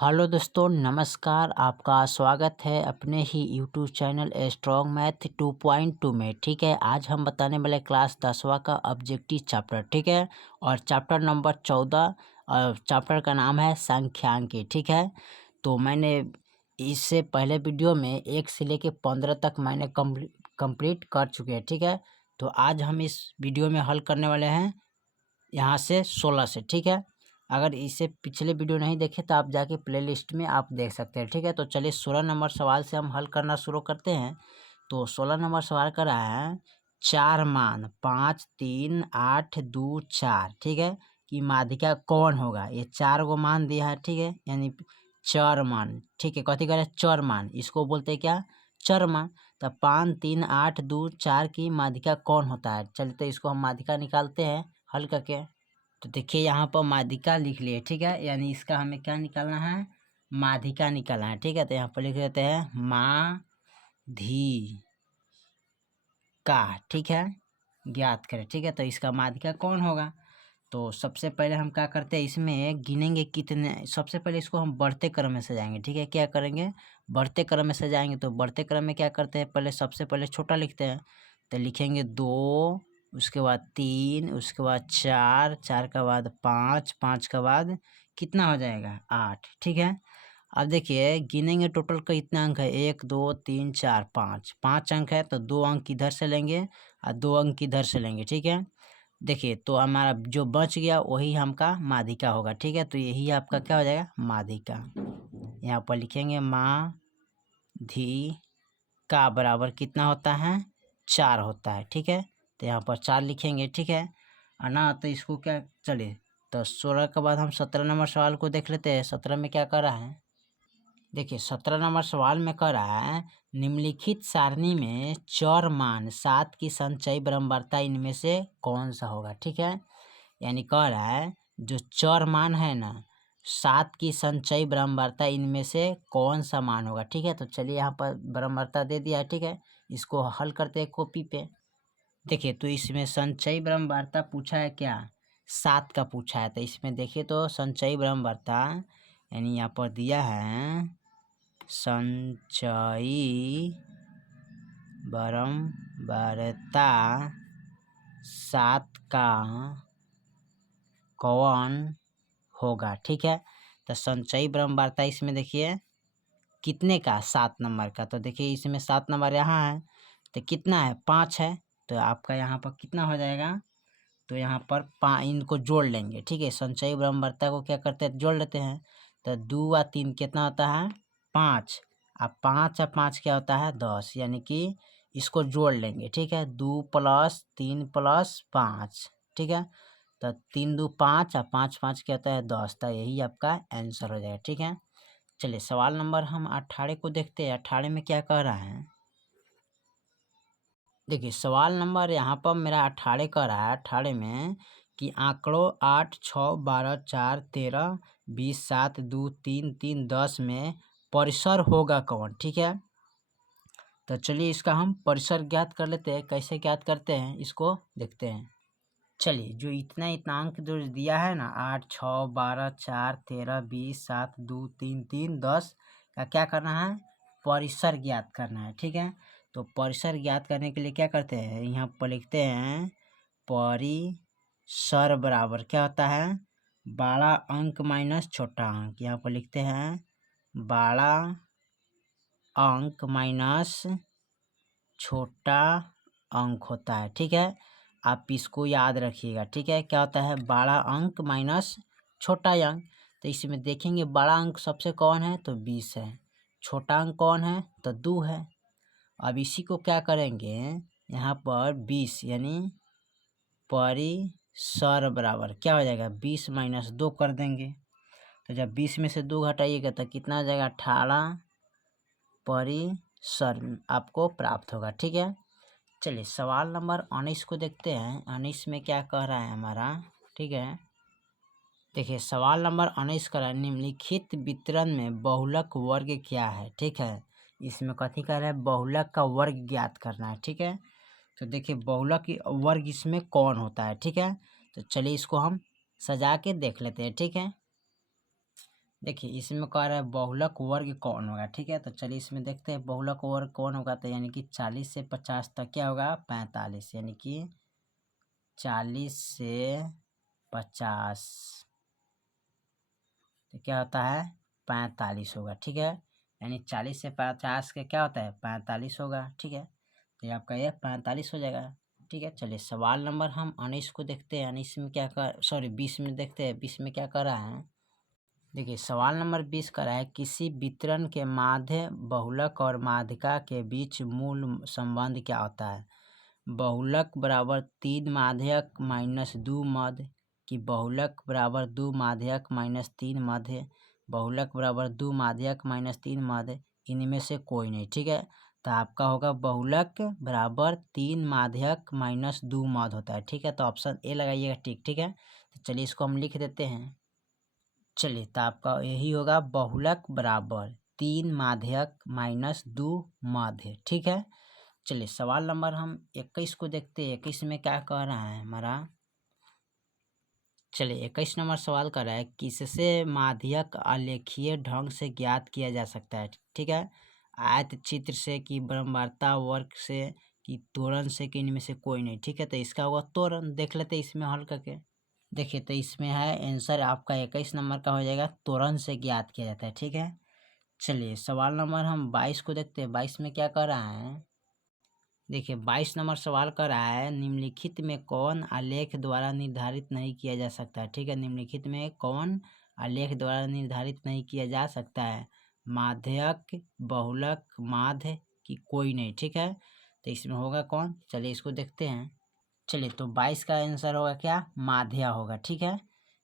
Hello दोस्तों, नमस्कार। आपका स्वागत है अपने ही यूट्यूब चैनल स्ट्रॉन्ग मैथ 2.2 में। ठीक है, आज हम बताने वाले क्लास 10वां का ऑब्जेक्टिव चैप्टर। ठीक है, और चैप्टर नंबर 14 और चैप्टर का नाम है सांख्यिकी। ठीक है, तो मैंने इससे पहले वीडियो में 1 से लेके 15 तक मैंने कंप्लीट कर चुके हैं। ठीक है, तो आज हम इस वीडियो में हल करने वाले हैं यहाँ से 16 से। ठीक है, अगर इससे पिछले वीडियो नहीं देखे तो आप जाके प्लेलिस्ट में आप देख सकते हैं। ठीक है, तो चलिए 16 नंबर सवाल से हम हल करना शुरू करते हैं। तो 16 नंबर सवाल कर रहा है 4 मान 5, 3, 8, 2, 4। ठीक है, कि माध्यिका कौन होगा। ये 4 गो मान दिया है। ठीक है, यानी चर मान। ठीक है, कथी करे चर मान, इसको बोलते हैं क्या, चर मान। तो 5, 3, 8, 2, 4 की माध्यिका कौन होता है। चलिए तो इसको हम माध्यिका निकालते हैं हल करके। तो देखिए यहाँ पर माध्यिका लिख लिए। ठीक है, यानी इसका हमें क्या निकालना है, माध्यिका निकालना है। ठीक है, तो यहाँ पर लिख देते हैं माध्यिका। ठीक है, ज्ञात करें। ठीक है, तो इसका माध्यिका कौन होगा। तो सबसे पहले हम क्या करते हैं, इसमें गिनेंगे कितने। सबसे पहले इसको हम बढ़ते क्रम में सजाएंगे। ठीक है, क्या करेंगे, बढ़ते क्रम में सजाएंगे। तो बढ़ते क्रम में क्या करते हैं, पहले सबसे पहले छोटा लिखते हैं। तो लिखेंगे 2, उसके बाद 3, उसके बाद 4, 4 के बाद 5, 5 के बाद कितना हो जाएगा 8। ठीक है, अब देखिए गिनेंगे टोटल का इतना अंक है, 1, 2, 3, 4, 5, 5 अंक है। तो 2 अंक इधर से लेंगे और 2 अंक इधर से लेंगे। ठीक है, देखिए तो हमारा जो बच गया वही हमका माध्यिका होगा। ठीक है, तो यही आपका क्या हो जाएगा, माध्यिका। यहाँ पर लिखेंगे माध्यिका बराबर कितना होता है, 4 होता है। ठीक है, तो यहाँ पर 4 लिखेंगे। ठीक है, और ना तो इसको क्या, चलिए तो 16 के बाद हम 17 नंबर सवाल को देख लेते हैं। 17 में क्या कर रहा है, देखिए 17 नंबर सवाल में कह रहा है निम्नलिखित सारणी में चर मान 7 की संचयी बारंबारता इनमें से कौन सा होगा। ठीक है, यानी कह रहा है जो चर मान है ना, 7 की संचयी बारंबारता इनमें से कौन सा मान होगा। ठीक है, तो चलिए यहाँ पर बारंबारता दे दिया है। ठीक है, इसको हल करते हैं कॉपी पे। देखिए तो इसमें संचयी बारंबारता पूछा है क्या, 7 का पूछा है। तो इसमें देखिए तो संचयी बारंबारता यानी यहाँ पर दिया है संचयी बारंबारता 7 का कौन होगा। ठीक है, तो संचयी बारंबारता इसमें देखिए कितने का, 7 नंबर का। तो देखिए इसमें 7 नंबर यहाँ है, तो कितना है, 5 है। तो आपका यहाँ पर कितना हो जाएगा, तो यहाँ पर इनको जोड़ लेंगे। ठीक है, संचयी बारंबारता को क्या करते हैं, जोड़ लेते हैं। तो 2 और 3 कितना होता है, 5। अब 5 और 5 क्या होता है, 10। यानी कि इसको जोड़ लेंगे। ठीक है, 2 + 3 + 5। ठीक है, तो 3 2 5 और 5 5 क्या होता है, 10। तो यही आपका आंसर हो जाएगा। ठीक है, चलिए सवाल नंबर हम 18 को देखते हैं। 18 में क्या कह रहा है, देखिए सवाल नंबर यहाँ पर मेरा 18 कह रहा है। 18 में कि आंकड़ों 8, 6, 12, 4, 13, 20, 7, 2, 3, 3, 10 में परिसर होगा कौन। ठीक है, तो चलिए इसका हम परिसर ज्ञात कर लेते हैं। कैसे ज्ञात करते हैं इसको देखते हैं। चलिए जो इतना इतना अंक जो दिया है ना, 8, 6, 12, 4, 13, 20, 7, 2, 3, 3, 10 का क्या करना है, परिसर ज्ञात करना है। ठीक है, तो परिसर ज्ञात करने के लिए क्या करते हैं, यहाँ पर लिखते हैं परिसर बराबर क्या होता है, बड़ा अंक माइनस छोटा अंक। यहाँ पर लिखते हैं बड़ा अंक माइनस छोटा अंक होता है। ठीक है, आप इसको याद रखिएगा। ठीक है, क्या होता है, बड़ा अंक माइनस छोटा अंक। तो इसमें देखेंगे बड़ा अंक सबसे कौन है, तो 20 है। छोटा अंक कौन है, तो 2 है। अब इसी को क्या करेंगे, यहाँ पर 20 यानी परिसर बराबर क्या हो जाएगा, 20 - 2 कर देंगे। तो जब 20 में से 2 घटाइएगा तो कितना हो जाएगा, 18 परिसर आपको प्राप्त होगा। ठीक है, चलिए सवाल नंबर 19 को देखते हैं। 19 में क्या कह रहा है हमारा, ठीक है, देखिए सवाल नंबर 19 कह रहा है निम्नलिखित वितरण में बहुलक वर्ग क्या है। ठीक है, इसमें कथी कह रहा है, बहुलक का वर्ग ज्ञात करना है। ठीक है, तो देखिए बहुलक वर्ग इसमें कौन होता है। ठीक है, तो चलिए इसको हम सजा के देख लेते हैं। ठीक है, देखिए इसमें कह रहा है बहुलक वर्ग कौन होगा, ठीक है। तो चलिए इसमें देखते हैं बहुलक वर्ग कौन होगा। तो यानी कि 40 से 50 तक क्या होगा 45, यानी कि 40 से 50 तो क्या होता है 45 होगा, ठीक है। यानी 40 से 50 के क्या होता है 45 होगा, ठीक है। तो ये आपका ये 45 हो जाएगा, ठीक है। चलिए सवाल नंबर हम 19 को देखते हैं। 19 में क्या कर 20 में देखते हैं 20 में क्या कर रहा है। देखिए सवाल नंबर 20 कर रहा है किसी वितरण के माध्य बहुलक और माध्यिका के बीच मूल संबंध क्या होता है। बहुलक बराबर 3 माध्यक माइनस 2 मध्य कि बहुलक बराबर 2 माध्यक माइनस 3 मध्य, बहुलक बराबर 2 माध्यक माइनस 3 मध्य, इनमें से कोई नहीं, ठीक है। तो आपका होगा बहुलक बराबर 3 माध्यक माइनस 2 मध्य होता है, ठीक है। तो ऑप्शन ए लगाइएगा टिक, ठीक है। तो चलिए इसको हम लिख देते हैं। चलिए तो आपका यही होगा बहुलक बराबर 3 माध्यक माइनस 2 माध्य, ठीक है। चलिए सवाल नंबर हम 21 को देखते हैं। 21 में क्या कह रहा है हमारा। चलिए 21 नंबर सवाल कर रहा है किससे माध्यक आलेखीय ढंग से ज्ञात किया जा सकता है, ठीक है। आयत चित्र से कि ब्रह्मांडता वर्ग से कि त्वरण से कि इनमें से कोई नहीं, ठीक है। तो इसका होगा त्वरण, देख लेते हैं इसमें हल करके। देखिए तो इसमें है आंसर आपका 21 नंबर का हो जाएगा त्वरण से ज्ञात किया जाता है, ठीक है। चलिए सवाल नंबर हम 22 को देखते हैं। 22 में क्या कर रहा है। देखिए 22 नंबर सवाल कर रहा है निम्नलिखित में कौन आलेख द्वारा निर्धारित नहीं किया जा सकता है, ठीक है। निम्नलिखित में कौन आलेख द्वारा निर्धारित नहीं किया जा सकता है, माध्यक बहुलक माध्य कि कोई नहीं, ठीक है। तो इसमें होगा कौन, चलिए इसको देखते हैं। चलिए तो 22 का आंसर होगा क्या माध्य होगा, ठीक है।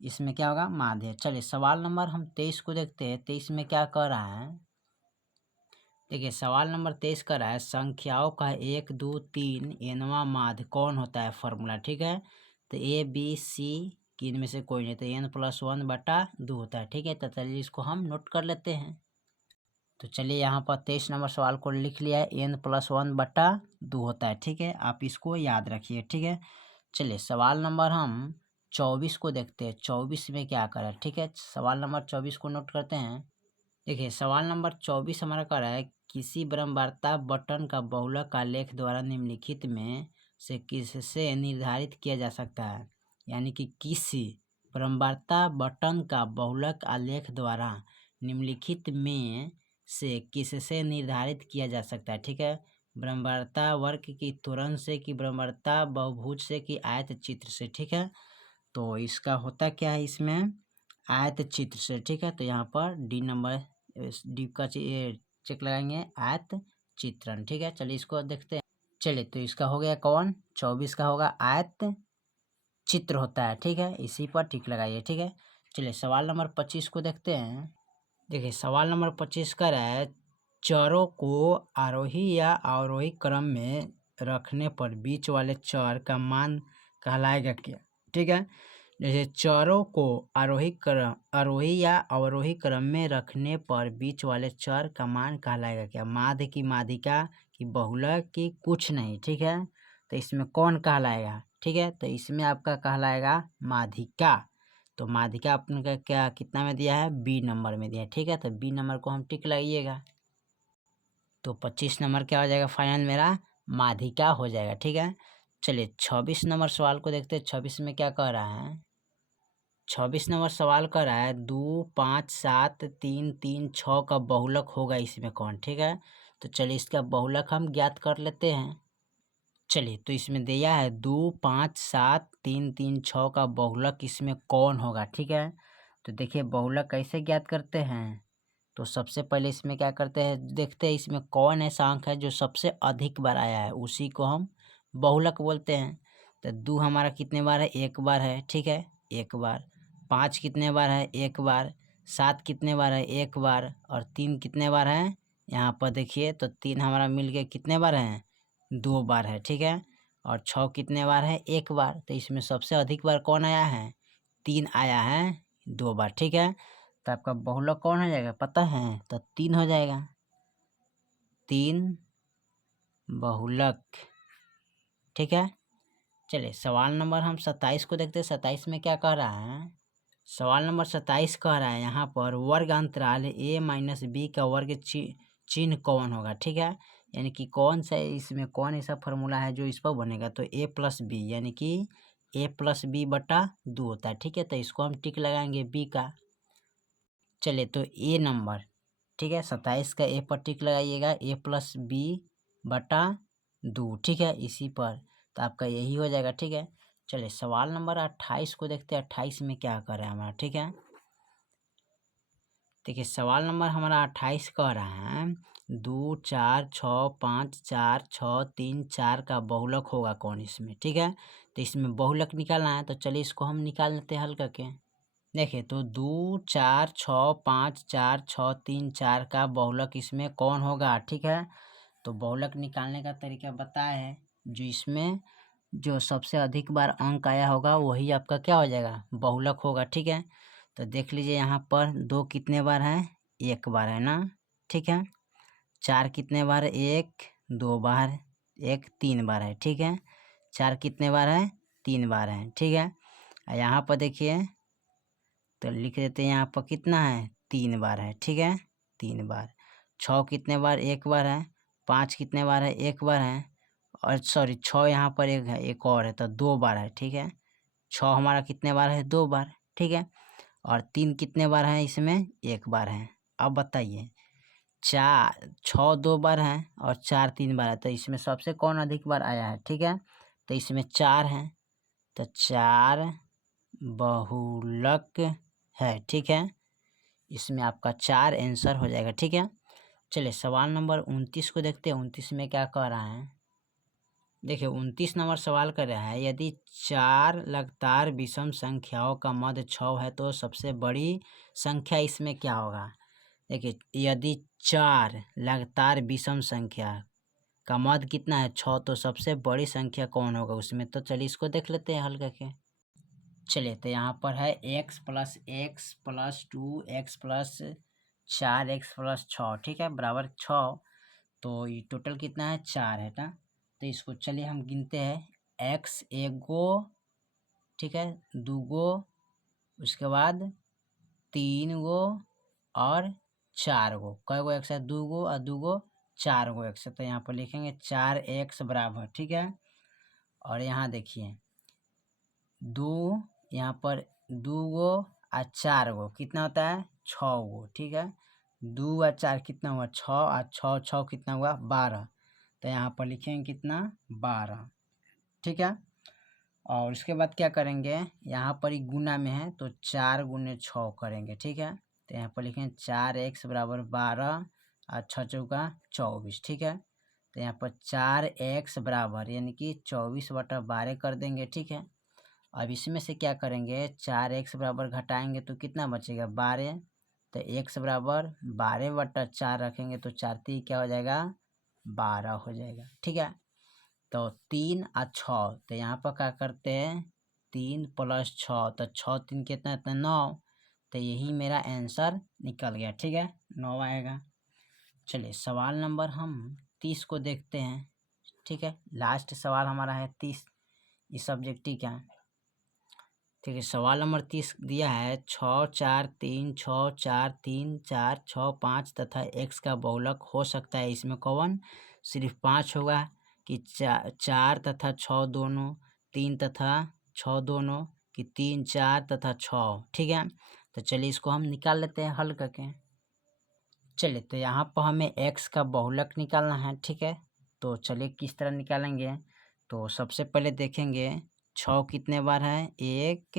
इसमें क्या होगा माध्य। चलिए सवाल नंबर हम 23 को देखते हैं। 23 में क्या कर रहा है। देखिए सवाल नंबर 23 कर रहा है संख्याओं का 1 2 3 एनवा माध्य कौन होता है फॉर्मूला, ठीक है। तो ए बी सी कि इनमें से कोई नहीं, तो n+1/2 होता है, ठीक है। तो चलिए इसको हम नोट कर लेते हैं। तो चलिए यहाँ पर 23 नंबर सवाल को लिख लिया है n+1/2 होता है, ठीक है। आप इसको याद रखिए, ठीक है। चलिए सवाल नंबर हम 24 को देखते हैं। 24 में क्या करें, ठीक है। सवाल नंबर 24 को नोट करते हैं। देखिए सवाल नंबर 24 हमारा कह रहा है किसी ब्रह्मांडता बटन का बहुलक आलेख द्वारा निम्नलिखित में से किससे निर्धारित किया जा सकता है। यानी कि किसी ब्रह्मांडता बटन का बहुलक आलेख द्वारा निम्नलिखित में से किससे निर्धारित किया जा सकता है, ठीक है। ब्रह्मांडता वर्ग की त्वरण से कि ब्रह्मांडता बहुभुज से कि आयत चित्र से, ठीक है। तो इसका होता क्या है इसमें आयत चित्र से, ठीक है। तो यहाँ पर डी नंबर डी का चेक लगाएंगे आयत चित्रण, ठीक है। चलिए इसको देखते हैं। चलिए तो इसका हो गया कौन 24 का होगा आयत चित्र होता है, ठीक है। इसी पर टिक लगाइए, ठीक है। चलिए सवाल नंबर 25 को देखते हैं। देखिए सवाल नंबर 25 का है चरों को आरोही या अवरोही क्रम में रखने पर बीच वाले चर का मान कहलाएगा क्या, ठीक है। जैसे चरों को आरोही या अवरोही क्रम में रखने पर बीच वाले चर का मान कहलाएगा क्या, माध्य की माध्यिका की बहुलक की कुछ नहीं, ठीक है। तो इसमें कौन कहलाएगा, ठीक है। तो इसमें आपका कहलाएगा माध्यिका। तो माध्यिका अपने का क्या कितना में दिया है बी नंबर में दिया है, ठीक है। तो बी नंबर को हम टिक लगाइएगा। तो 25 नंबर क्या हो जाएगा फाइनल मेरा माध्यिका हो जाएगा, ठीक है। चलिए 26 नंबर सवाल को देखते हैं। 26 में क्या कह रहा है। 26 नंबर सवाल कर रहा है 2 5 7 3 3 6 का बहुलक होगा इसमें कौन, ठीक है। तो चलिए इसका बहुलक हम ज्ञात कर लेते हैं। चलिए तो इसमें दिया है 2 5 7 3 3 6 का बहुलक इसमें कौन होगा, ठीक है। तो देखिए बहुलक कैसे ज्ञात करते हैं। तो सबसे पहले इसमें क्या करते हैं देखते हैं इसमें कौन ऐसा अंक है जो सबसे अधिक बार आया है उसी को हम बहुलक बोलते हैं। तो 2 हमारा कितने बार है एक बार है, ठीक है एक बार। 5 कितने बार है एक बार। 7 कितने बार है एक बार। और 3 कितने बार है यहाँ पर देखिए तो 3 हमारा मिल के कितने बार है 2 बार है, ठीक है। और 6 कितने बार है एक बार। तो इसमें सबसे अधिक बार कौन आया है 3 आया है 2 बार, ठीक है। तो आपका बहुलक कौन हो जाएगा पता है तो 3 हो जाएगा 3 बहुलक, ठीक है। चलिए सवाल नंबर हम 27 को देखते हैं। 27 में क्या कह रहा है। सवाल नंबर 27 कह रहा है यहाँ पर वर्ग अंतराल a माइनस बी का वर्ग चिन्ह कौन होगा, ठीक है। यानी कि कौन सा इसमें कौन ऐसा फॉर्मूला है जो इस पर बनेगा, तो a प्लस बी यानी कि a प्लस बी बटा 2 होता है, ठीक है। तो इसको हम टिक लगाएंगे b का। चलिए तो a नंबर, ठीक है, 27 का a पर टिक लगाइएगा, a प्लस बी बटा 2, ठीक है, इसी पर। तो आपका यही हो जाएगा, ठीक है। चलिए सवाल नंबर 28 को देखते हैं, 28 में क्या कर रहा है हमारा, ठीक है। देखिए सवाल नंबर हमारा 28 कह रहा है 2 4 6 5 4 6 3 4 का बहुलक होगा कौन इसमें, ठीक है। तो इसमें बहुलक निकालना है, तो चलिए इसको हम निकाल लेते हैं हल करके। देखिए तो 2 4 6 5 4 6 3 4 का बहुलक इसमें कौन होगा, ठीक है। तो बहुलक निकालने का तरीका बताया है, जो इसमें जो सबसे अधिक बार अंक आया होगा वही आपका क्या हो जाएगा, बहुलक होगा, ठीक है। तो देख लीजिए यहाँ पर 2 कितने बार है, 1 बार है ना, ठीक है। 4 कितने बार, 1 2 बार, 1 3 बार है, ठीक है। 4 कितने बार है, 3 बार है, ठीक है। यहाँ पर देखिए तो लिख देते हैं यहाँ पर कितना है, 3 बार है, ठीक है, 3 बार। 6 कितने बार, 1 बार है। 5 कितने बार है, 1 बार है। और सॉरी 6 यहाँ पर एक है, एक और है, तो 2 बार है, ठीक है। 6 हमारा कितने बार है, 2 बार, ठीक है। और 3 कितने बार है, इसमें 1 बार है। अब बताइए 6 2 बार है और 4 3 बार है, तो इसमें सबसे कौन अधिक बार आया है, ठीक है। तो इसमें 4 है, तो 4 बहुलक है, ठीक है। इसमें आपका 4 आंसर हो जाएगा, ठीक है। चलिए सवाल नंबर 29 को देखते हैं, 29 में क्या कह रहा है। देखिए 29 नंबर सवाल कर रहा है यदि 4 लगातार विषम संख्याओं का मध्य 6 है तो सबसे बड़ी संख्या इसमें क्या होगा। देखिए यदि 4 लगातार विषम संख्या का मध्य कितना है, 6, तो सबसे बड़ी संख्या कौन होगा उसमें। तो चलिए इसको देख लेते हैं हल करके। चलिए तो यहाँ पर है x plus 2 x plus 4 x plus 6, ठीक है, बराबर 6। तो ये टोटल कितना है, 4 है ना। तो इसको चलिए हम गिनते हैं, x 1 गो, ठीक है, 2 गो, उसके बाद 3 गो और 4 गो। कई गो x है, 2 गो और 2 गो 4 गो x है। तो यहाँ पर लिखेंगे 4x बराबर, ठीक है। और यहाँ देखिए 2, यहाँ पर 2 गो और 4 गो कितना होता है, 6 गो, ठीक है। 2 और 4 कितना हुआ, 6 और 6 6 कितना हुआ, 12। तो यहाँ पर लिखेंगे कितना, 12, ठीक है। और उसके बाद क्या करेंगे, यहाँ पर ही गुना में है तो 4 गुने 6 करेंगे, ठीक है। तो यहाँ पर लिखेंगे 4x बराबर 12 और 6 चौका 24, ठीक है। तो यहाँ पर 4x बराबर यानी कि 24/12 कर देंगे, ठीक है। अब इसमें से क्या करेंगे, 4x बराबर घटाएंगे तो कितना बचेगा, 12। तो x बराबर 12/4 रखेंगे तो 4 3 क्या हो जाएगा, 12 हो जाएगा, ठीक है। तो 3 और 6, तो यहाँ पर क्या करते हैं, 3 प्लस 6, तो 6 3 कितना इतना 9। तो यही मेरा आंसर निकल गया, ठीक है, 9 आएगा। चलिए सवाल नंबर हम 30 को देखते हैं, ठीक है। लास्ट सवाल हमारा है 30 इस सब्जेक्टिव का, ठीक है। सवाल नंबर 30 दिया है 6 4 3 6 4 3 4 6 5 तथा x का बहुलक हो सकता है इसमें कौन, सिर्फ 5 होगा कि 4 तथा 6 दोनों, 3 तथा 6 दोनों, कि 3 4 तथा 6, ठीक है। तो चलिए इसको हम निकाल लेते हैं हल करके। चलिए तो यहाँ पर हमें x का बहुलक निकालना है, ठीक है। तो चलिए किस तरह निकालेंगे, तो सबसे पहले देखेंगे 6 कितने बार है, 1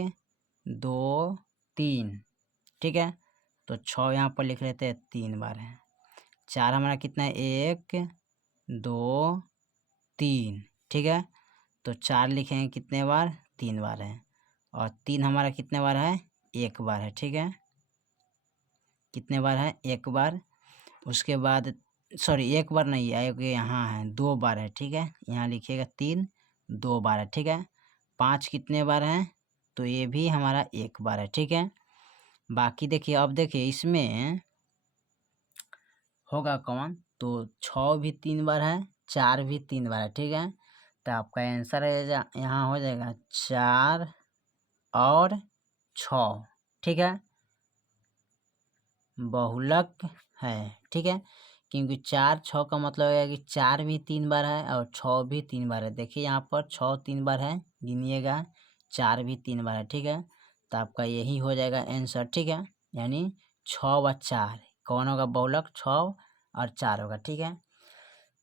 2 3, ठीक है। तो 6 यहाँ पर लिख लेते हैं 3 बार है। 4 हमारा कितना है, 1 2 3, ठीक है। तो 4 लिखेंगे कितने बार, 3 बार है। और 3 हमारा कितने बार है, 1 बार है, ठीक है। कितने बार है, 1 बार। उसके बाद सॉरी 1 बार नहीं है, यहाँ है 2 बार है, ठीक है। यहाँ लिखिएगा 3 2 बार है, ठीक है। 5 कितने बार है, तो ये भी हमारा 1 बार है, ठीक है। बाकी देखिए अब देखिए इसमें होगा कौन, तो 6 भी 3 बार है, 4 भी 3 बार है, ठीक है। तो आपका आंसर है यहाँ हो जाएगा 4 और 6, ठीक है, बहुलक है। ठीक है, क्योंकि 4 6 का मतलब है कि 4 भी 3 बार है और 6 भी 3 बार है। देखिए यहाँ पर 6 3 बार है, गिनिएगा, 4 भी 3 बार है। ठीक है, तो आपका यही हो जाएगा आंसर। ठीक है, यानी 6 व 4 कौन होगा, बहुलक 6 और 4 होगा। ठीक है,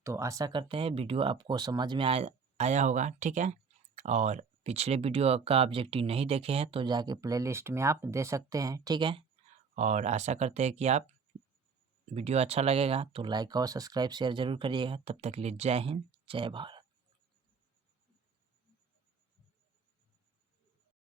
तो आशा करते हैं वीडियो आपको समझ में आया होगा। ठीक है, और पिछले वीडियो का ऑब्जेक्टिव नहीं देखे हैं तो जाके प्लेलिस्ट में आप दे सकते हैं। ठीक है, और आशा करते हैं कि आप वीडियो अच्छा लगेगा तो लाइक और सब्सक्राइब शेयर ज़रूर करिएगा। तब तक के लिए जय हिंद, जय भारत।